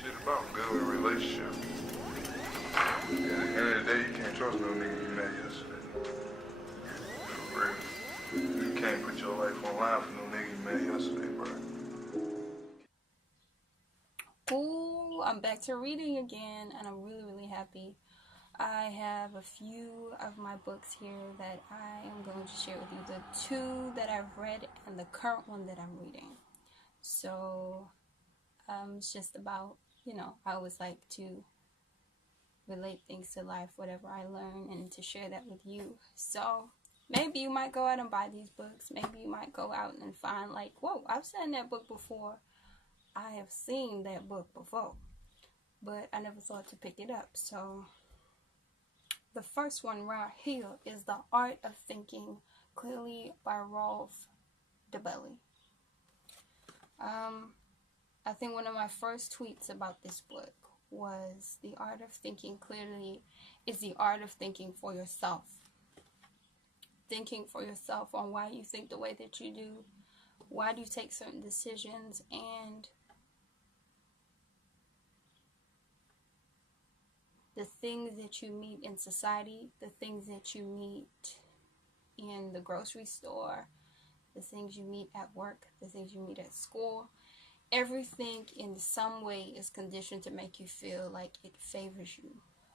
Shit about building a relationship. At the end of the day, you can't trust no nigga you met yesterday. For real. You can't put your life on line for no nigga you met yesterday, bro. Ooh, I'm back to reading again, and I'm really, really happy. I have a few of my books here that I am going to share with you. The two that I've read and the current one that I'm reading. So, it's just about, I always like to relate things to life, whatever I learn, and to share that with you. So, maybe you might go out and buy these books. Maybe you might go out and find, like, whoa, I've seen that book before. I have seen that book before, but I never thought to pick it up. So, the first one right here is The Art of Thinking Clearly by Rolf Debelly. I think one of my first tweets about this book was the art of thinking clearly is the art of thinking for yourself. Thinking for yourself on why you think the way that you do, why do you take certain decisions, and the things that you meet in society, the things that you meet in the grocery store, the things you meet at work, the things you meet at school. Everything in some way is conditioned to make you feel like it favors you.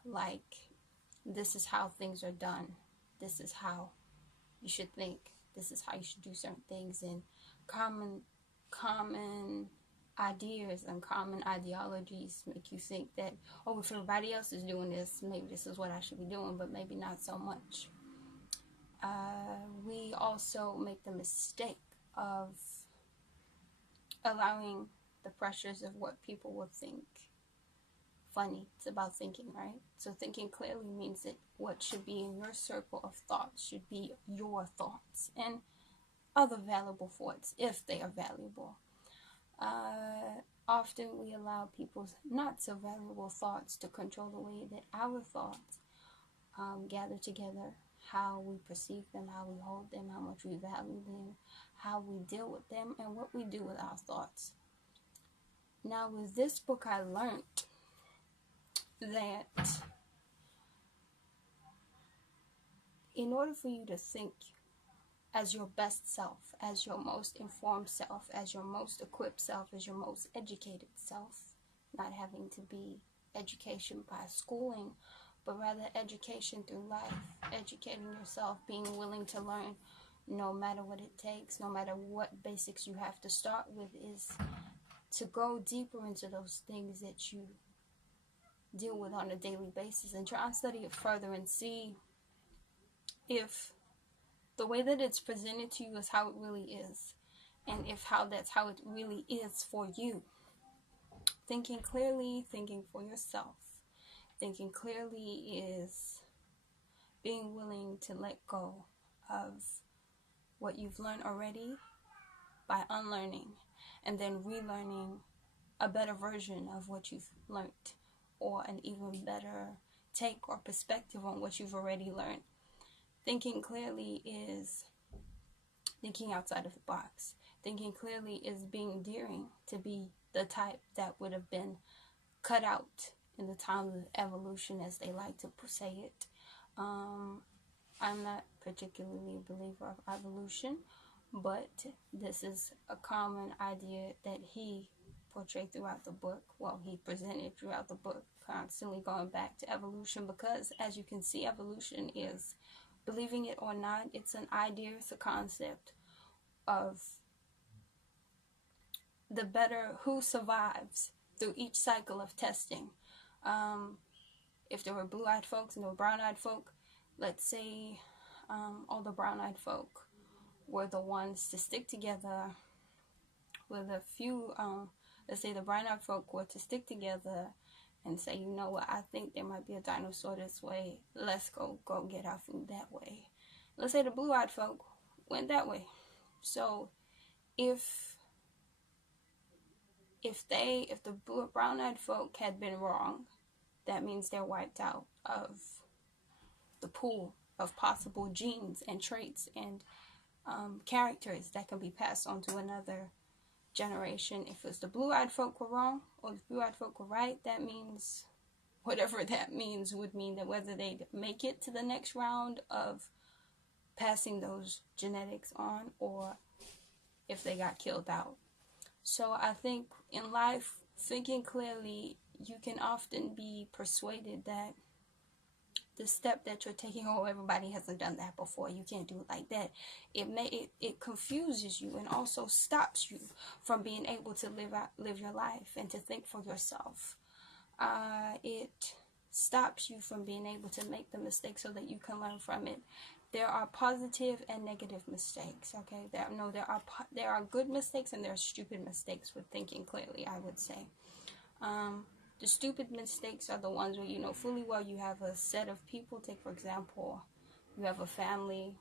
Like, this is how things are done. This is how you should think. This is how you should do certain things. And common ideas and common ideologies make you think that, oh, if everybody else is doing this, maybe this is what I should be doing, but maybe not so much. We also make the mistake of allowing the pressures of what people will think funny. It's about thinking, right? So thinking clearly means that what should be in your circle of thoughts should be your thoughts and other valuable thoughts, if they are valuable. Often we allow people's not so valuable thoughts to control the way that our thoughts gather together, how we perceive them, how we hold them, how much we value them, how we deal with them, and what we do with our thoughts. Now, with this book, I learned that in order for you to think as your best self, as your most informed self, as your most equipped self, as your most educated self, not having to be education by schooling, but rather education through life, educating yourself, being willing to learn no matter what it takes, no matter what basics you have to start with, is to go deeper into those things that you deal with on a daily basis and try and study it further and see if the way that it's presented to you is how it really is, and if that's how it really is for you. Thinking clearly, thinking for yourself. Thinking clearly is being willing to let go of what you've learned already by unlearning and then relearning a better version of what you've learned, or an even better take or perspective on what you've already learned. Thinking clearly is thinking outside of the box. Thinking clearly is being daring to be the type that would have been cut out in the time of evolution, as they like to say it. I'm not particularly a believer of evolution, but this is a common idea that he portrayed throughout the book. Well, he presented throughout the book, constantly going back to evolution, because as you can see, evolution is, believing it or not, it's an idea, it's a concept of the better who survives through each cycle of testing. If there were blue-eyed folks and there were brown-eyed folk, let's say all the brown-eyed folk were the ones to stick together with a few, let's say the brown-eyed folk were to stick together and say, you know what, I think there might be a dinosaur this way, let's go get our food that way. Let's say the blue-eyed folk went that way. So if the brown-eyed folk had been wrong, that means they're wiped out of the pool of possible genes and traits and characters that can be passed on to another generation, if it's the blue-eyed folk were wrong or the blue-eyed folk were right, that means whatever that means would mean that whether they make it to the next round of passing those genetics on or if they got killed out. So I think in life, thinking clearly, you can often be persuaded that the step that you're taking, oh, everybody hasn't done that before, you can't do it like that. It confuses you and also stops you from being able to live your life and to think for yourself. It stops you from being able to make the mistake so that you can learn from it. There are positive and negative mistakes, okay? There are good mistakes and there are stupid mistakes with thinking clearly, I would say. The stupid mistakes are the ones where you know fully well you have a set of people. Take, for example, you have a family.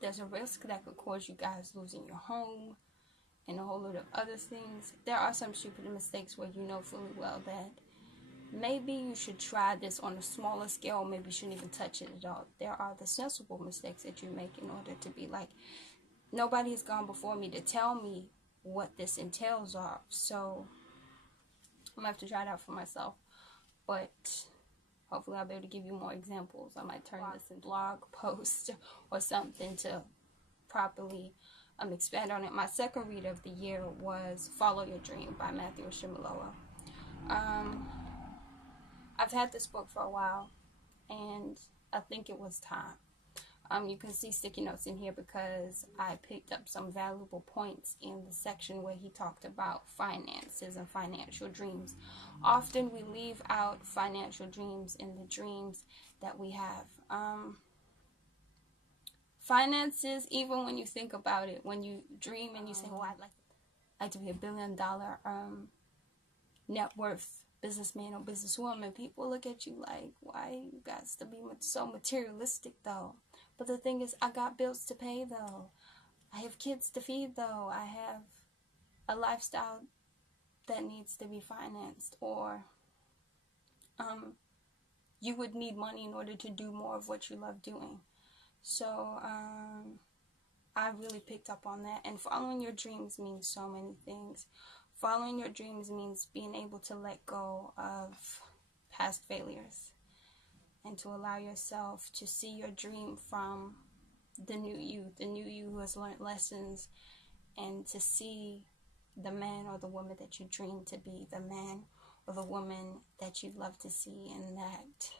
There's a risk that could cause you guys losing your home and a whole lot of other things. There are some stupid mistakes where you know fully well that maybe you should try this on a smaller scale. Maybe you shouldn't even touch it at all. There are the sensible mistakes that you make in order to be like, nobody has gone before me to tell me what this entails of. So I'm going to have to try it out for myself. But hopefully I'll be able to give you more examples. I might turn this into a blog post or something to properly expand on it. My second read of the year was Follow Your Dream by Matthew Shimaloa. I've had this book for a while, and I think it was time. You can see sticky notes in here because I picked up some valuable points in the section where he talked about finances and financial dreams. Often we leave out financial dreams in the dreams that we have. Finances, even when you think about it, when you dream and you say, oh, I'd like to be $1 billion net worth businessman or businesswoman, people look at you like, why you guys to be so materialistic though? But the thing is, I got bills to pay though. I have kids to feed though. I have a lifestyle that needs to be financed. Or you would need money in order to do more of what you love doing. So I really picked up on that. And following your dreams means so many things. Following your dreams means being able to let go of past failures and to allow yourself to see your dream from the new you who has learned lessons, and to see the man or the woman that you dream to be, the man or the woman that you'd love to see in that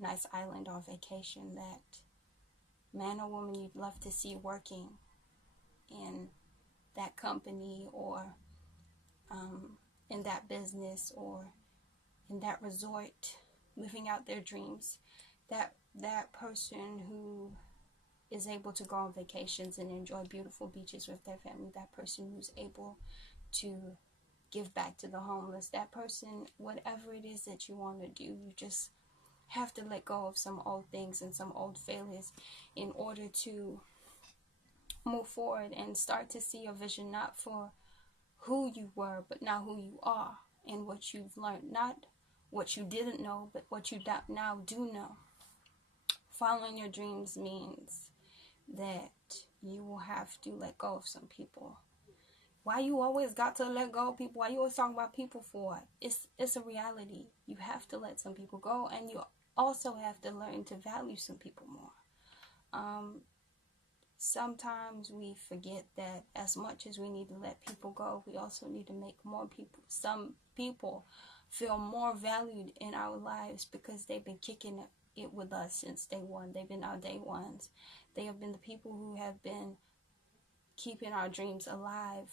nice island or vacation, that man or woman you'd love to see working in that company or in that business or in that resort, living out their dreams. That person who is able to go on vacations and enjoy beautiful beaches with their family, that person who's able to give back to the homeless, that person, whatever it is that you want to do, you just have to let go of some old things and some old failures in order to move forward and start to see your vision, not for who you were, but now who you are and what you've learned, not what you didn't know, but what you now do know. Following your dreams means that you will have to let go of some people. Why you always got to let go of people? Why you always talking about people for? It's a reality. You have to let some people go, and you also have to learn to value some people more. Sometimes we forget that as much as we need to let people go, we also need to make some people feel more valued in our lives because they've been kicking it with us since day one. They've been our day ones. They have been the people who have been keeping our dreams alive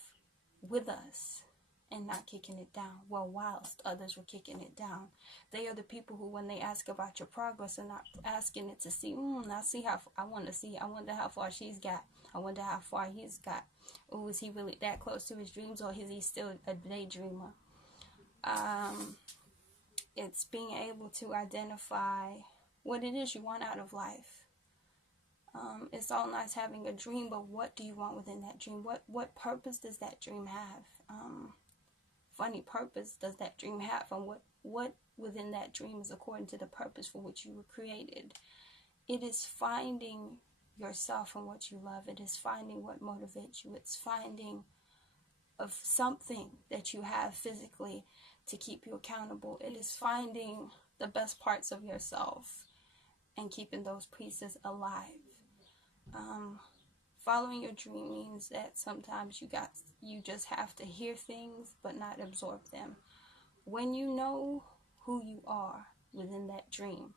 with us and not kicking it down. Well, whilst others were kicking it down. They are the people who, when they ask about your progress, are not asking it to see, I wonder how far she's got. I wonder how far he's got. Oh, is he really that close to his dreams, or is he still a daydreamer? It's being able to identify what it is you want out of life. It's all nice having a dream, but what do you want within that dream? What purpose does that dream have? Funny purpose does that dream have, and what within that dream is according to the purpose for which you were created. It is finding yourself and what you love. It is finding what motivates you. It's finding of something that you have physically to keep you accountable. It is finding the best parts of yourself and keeping those pieces alive. Following your dream means that sometimes you just have to hear things but not absorb them. When you know who you are within that dream,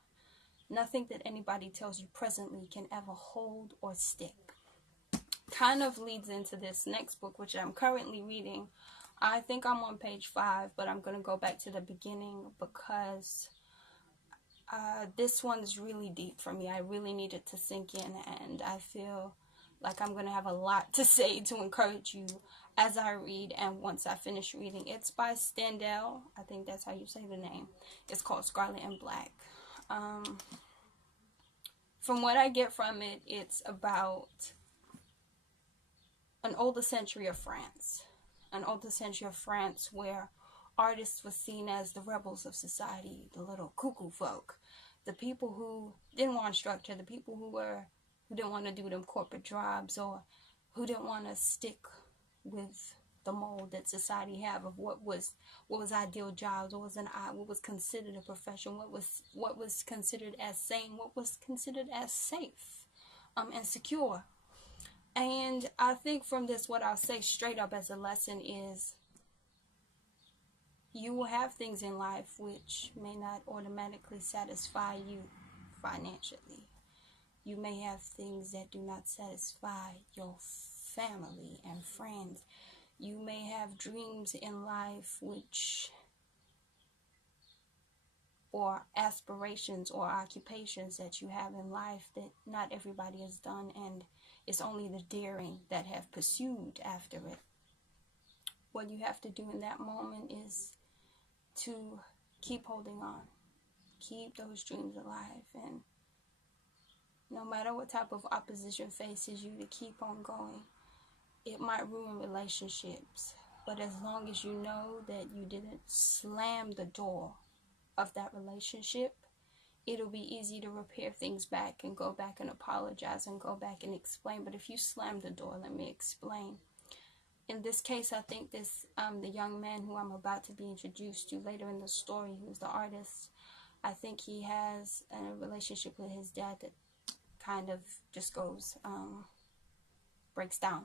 nothing that anybody tells you presently can ever hold or stick. Kind of leads into this next book, which I'm currently reading. I think I'm on page 5, but I'm going to go back to the beginning because this one's really deep for me. I really need it to sink in, and I feel like I'm going to have a lot to say to encourage you as I read and once I finish reading. It's by Standell. I think that's how you say the name. It's called Scarlet and Black. From what I get from it, it's about an older century of France. An older century of France where artists were seen as the rebels of society, the little cuckoo folk, the people who didn't want structure, the people who didn't want to do them corporate jobs, or who didn't want to stick with the mold that society have of what was ideal jobs, what was considered a profession, what was considered as sane, what was considered as safe, and secure. And I think from this, what I'll say straight up as a lesson is, you will have things in life which may not automatically satisfy you financially. You may have things that do not satisfy your family and friends. You may have dreams in life or aspirations or occupations that you have in life that not everybody has done, and it's only the daring that have pursued after it. What you have to do in that moment is to keep holding on. Keep those dreams alive, and no matter what type of opposition faces you, to keep on going. It might ruin relationships, but as long as you know that you didn't slam the door of that relationship, it'll be easy to repair things back and go back and apologize and go back and explain. But if you slam the door, let me explain. In this case, I think the young man who I'm about to be introduced to later in the story, who's the artist, I think he has a relationship with his dad that kind of just breaks down.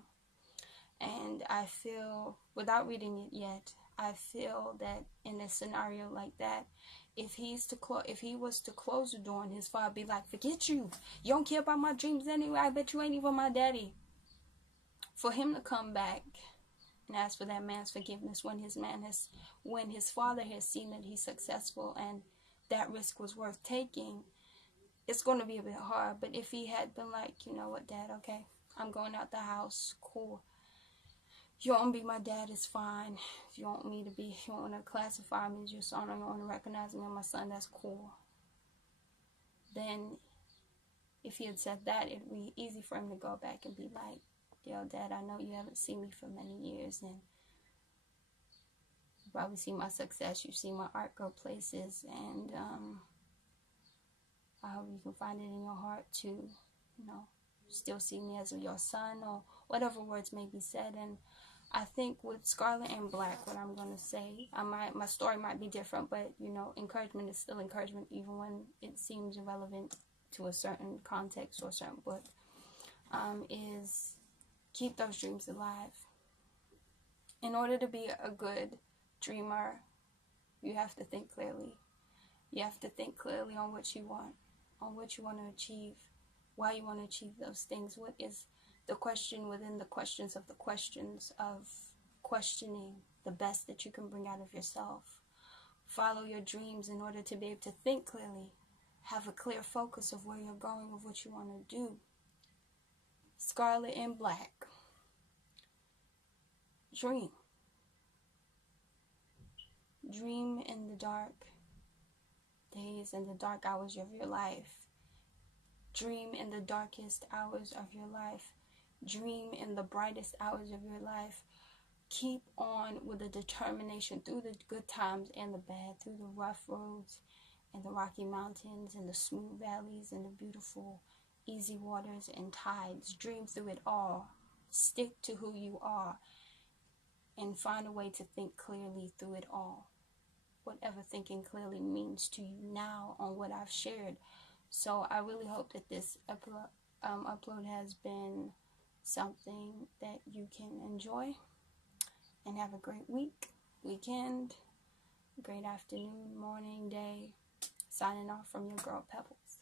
And I feel, without reading it yet, I feel that in a scenario like that, if he was to close the door and his father be like, forget you, you don't care about my dreams anyway, I bet you ain't even my daddy. For him to come back and ask for that man's forgiveness when his father has seen that he's successful and that risk was worth taking, it's going to be a bit hard. But if he had been like, you know what, Dad, okay, I'm going out the house, cool. You want to be my dad, it's fine. If you want to classify me as your son, or you want to recognize me as my son, that's cool. Then, if he had said that, it'd be easy for him to go back and be like, yo, Dad, I know you haven't seen me for many years, and you probably see my success, you see my art go places, and I hope you can find it in your heart to, still see me as your son, or whatever words may be said. And I think with Scarlet and Black, what I'm going to say, my story might be different, but, encouragement is still encouragement, even when it seems irrelevant to a certain context or a certain book, is keep those dreams alive. In order to be a good dreamer, you have to think clearly. You have to think clearly on what you want to achieve, why you want to achieve those things. What is the question within the questions of questioning the best that you can bring out of yourself. Follow your dreams in order to be able to think clearly. Have a clear focus of where you're going, of what you want to do. Scarlet and Black. Dream. Dream in the dark days and the dark hours of your life. Dream in the darkest hours of your life. Dream in the brightest hours of your life. Keep on with the determination through the good times and the bad, through the rough roads and the rocky mountains and the smooth valleys and the beautiful easy waters and tides. Dream through it all. Stick to who you are and find a way to think clearly through it all. Whatever thinking clearly means to you now on what I've shared. So I really hope that this upload has been something that you can enjoy, and have a great week, weekend, great afternoon, morning, day. Signing off from your girl Pebbles.